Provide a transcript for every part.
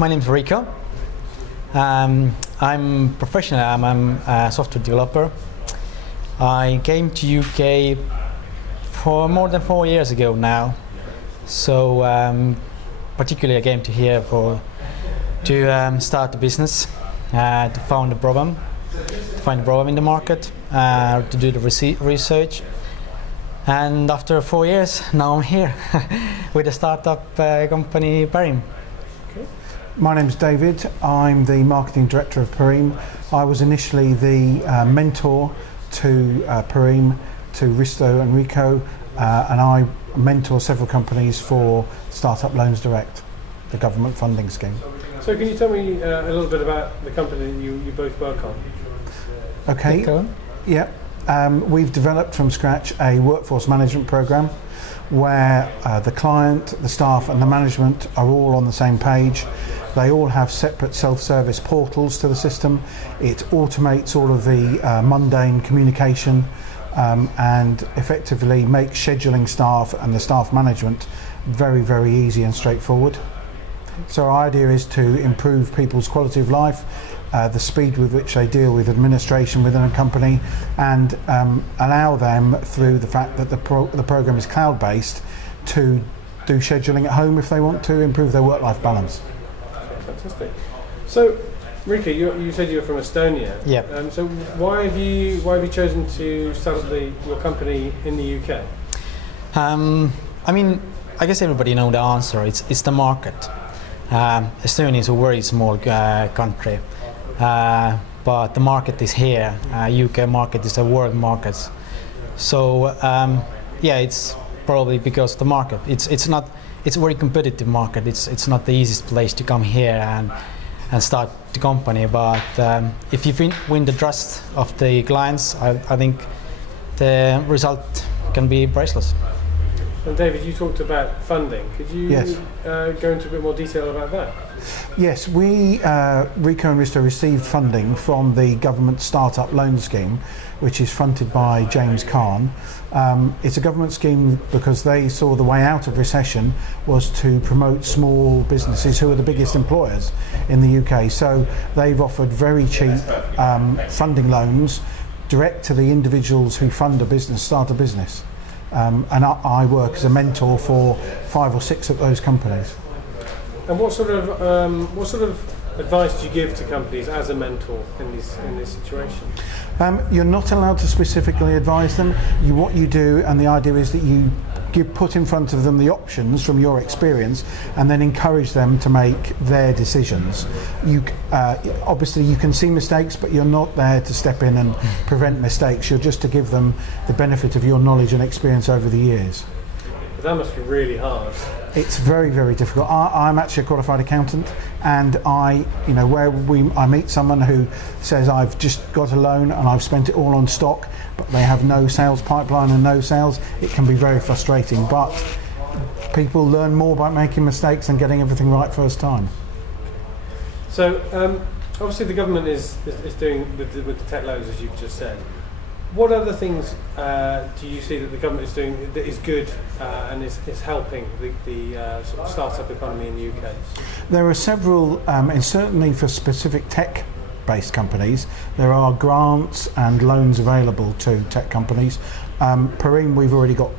My name is Rikko. I'm professional. I'm a software developer. I came to UK for more than 4 years ago now. So particularly I came to here to start a business, to find a problem in the market, to do the research. And after 4 years, now I'm here with a startup company, Parim. Okay. My name is David. I'm the marketing director of Parim. I was initially the mentor to Parim, to Risto and Rikko, and I mentor several companies for Startup Loans Direct, the government funding scheme. So can you tell me a little bit about the company that you both work on? Okay. Yeah. We've developed from scratch a workforce management program where the client, the staff and the management are all on the same page. They all have separate self-service portals to the system. It automates all of the mundane communication and effectively makes scheduling staff and the staff management very, very easy and straightforward. So our idea is to improve people's quality of life, the speed with which they deal with administration within a company, and allow them, through the fact that the program is cloud-based, to do scheduling at home if they want to improve their work-life balance. Fantastic. So, Rikko, you said you were from Estonia. Yeah. So why have you chosen to start up your company in the UK? I mean, I guess everybody knows the answer. It's the market. Estonia is a very small country. But the market is here. UK market is a world market. So yeah, it's probably because of the market. It's a very competitive market. It's not the easiest place to come here and start the company. But if you win the trust of the clients, I think the result can be priceless. And David, you talked about funding. Could you go into a bit more detail about that? Yes, we, Rikko and Risto, received funding from the government startup loan scheme, which is fronted by James Khan. It's a government scheme because they saw the way out of recession was to promote small businesses who are the biggest employers in the UK. So they've offered very cheap funding loans direct to the individuals who fund a business, start a business. And I work as a mentor for 5 or 6 of those companies. And what sort of advice do you give to companies as a mentor in this situation? You're not allowed to specifically advise them. What you do, and the idea is that you put in front of them the options from your experience, and then encourage them to make their decisions. Obviously you can see mistakes, but you're not there to step in and prevent mistakes. You're just to give them the benefit of your knowledge and experience over the years. But that must be really hard. It's very, very difficult. I'm actually a qualified accountant, and I meet someone who says, I've just got a loan and I've spent it all on stock, but they have no sales pipeline and no sales. It can be very frustrating, but people learn more by making mistakes and getting everything right first time. So obviously the government is doing with the tech loans, as you've just said. What other things do you see that the government is doing that is good and is helping the sort of startup economy in the UK? There are several, and certainly for specific tech-based companies, there are grants and loans available to tech companies. Parim, we've already got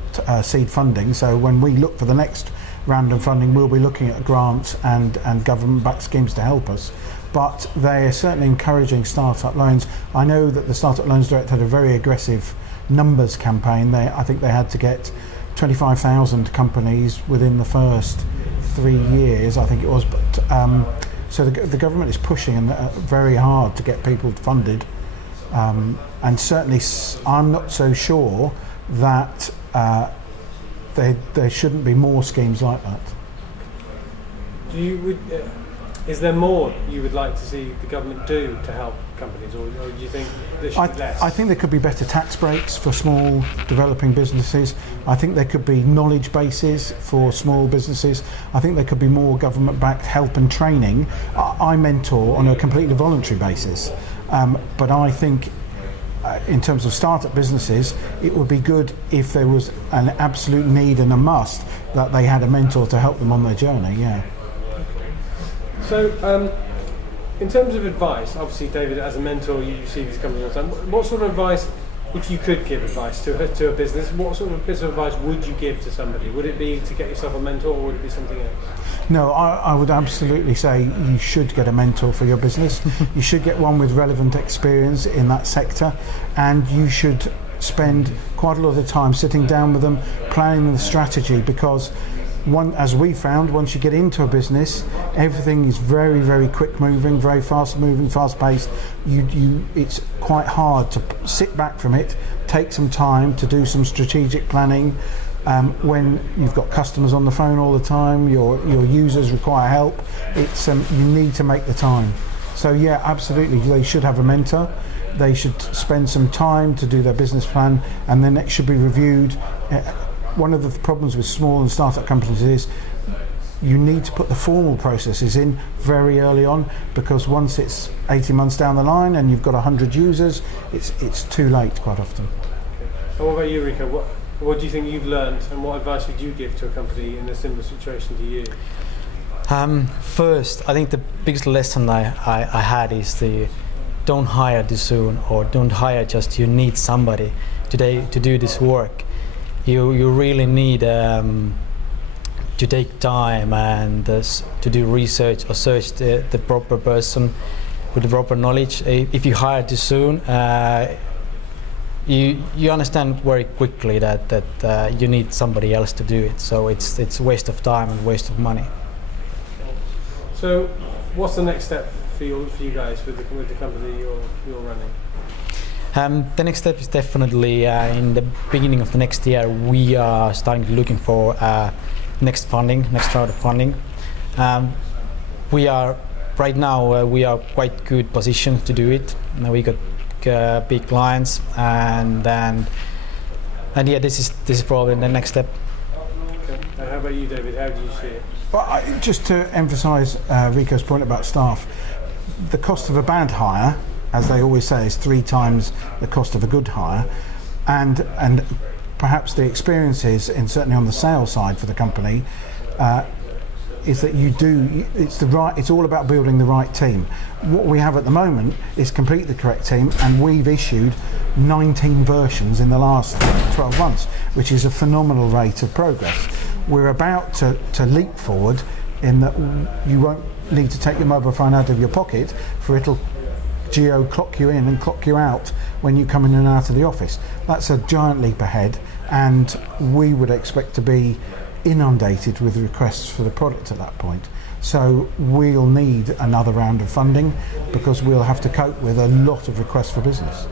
seed funding, so when we look for the next round of funding, we'll be looking at grants and government-backed schemes to help us. But they are certainly encouraging startup loans. I know that the Startup Loans Direct had a very aggressive numbers campaign. I think they had to get 25,000 companies within the first 3 years, I think it was. But so the government is pushing very hard to get people funded. And certainly I'm not so sure that there shouldn't be more schemes like that. Is there more you would like to see the government do to help companies, or do you think there should be less? I think there could be better tax breaks for small developing businesses. I think there could be knowledge bases for small businesses. I think there could be more government-backed help and training. I mentor on a completely voluntary basis, but I think in terms of startup businesses, it would be good if there was an absolute need and a must that they had a mentor to help them on their journey. Yeah. So, in terms of advice, obviously, David, as a mentor, you see these companies all the time. What sort of advice, if you could give advice to a business, what sort of piece of advice would you give to somebody? Would it be to get yourself a mentor, or would it be something else? No, I would absolutely say you should get a mentor for your business. You should get one with relevant experience in that sector, and you should spend quite a lot of time sitting down with them, planning the strategy, because as we found, once you get into a business, everything is very, very quick moving, very fast moving, fast paced. It's quite hard to sit back from it, take some time to do some strategic planning. When you've got customers on the phone all the time, your users require help. It's you need to make the time. So yeah, absolutely, they should have a mentor. They should spend some time to do their business plan, and then it should be reviewed. One of the problems with small and startup companies is you need to put the formal processes in very early on, because once it's 18 months down the line and you've got 100 users, it's too late quite often. And what about you, Rikko? What do you think you've learned, and what advice would you give to a company in a similar situation to you? First, I think the biggest lesson I had is don't hire too soon, or don't hire just you need somebody today to do this work. You really need to take time and to do research or search the proper person with the proper knowledge. If you hire too soon, you understand very quickly that you need somebody else to do it. So it's a waste of time and waste of money. So, what's the next step for you guys with the company you're running? The next step is definitely in the beginning of the next year. We are starting looking for next round of funding. We are right now we are quite good positioned to do it. We got big clients, and yeah, this is probably the next step. Okay. And how about you, David? How do you see it? Well, just to emphasise Rikko's point about staff, the cost of a bad hire, as they always say, is 3 times the cost of a good hire, and perhaps the experiences, and certainly on the sales side for the company, is that it's all about building the right team. What we have at the moment is complete the correct team, and we've issued 19 versions in the last 12 months, which is a phenomenal rate of progress. We're about to leap forward in that you won't need to take your mobile phone out of your pocket, for it'll geo clock you in and clock you out when you come in and out of the office. That's a giant leap ahead, and we would expect to be inundated with requests for the product at that point. So we'll need another round of funding, because we'll have to cope with a lot of requests for business.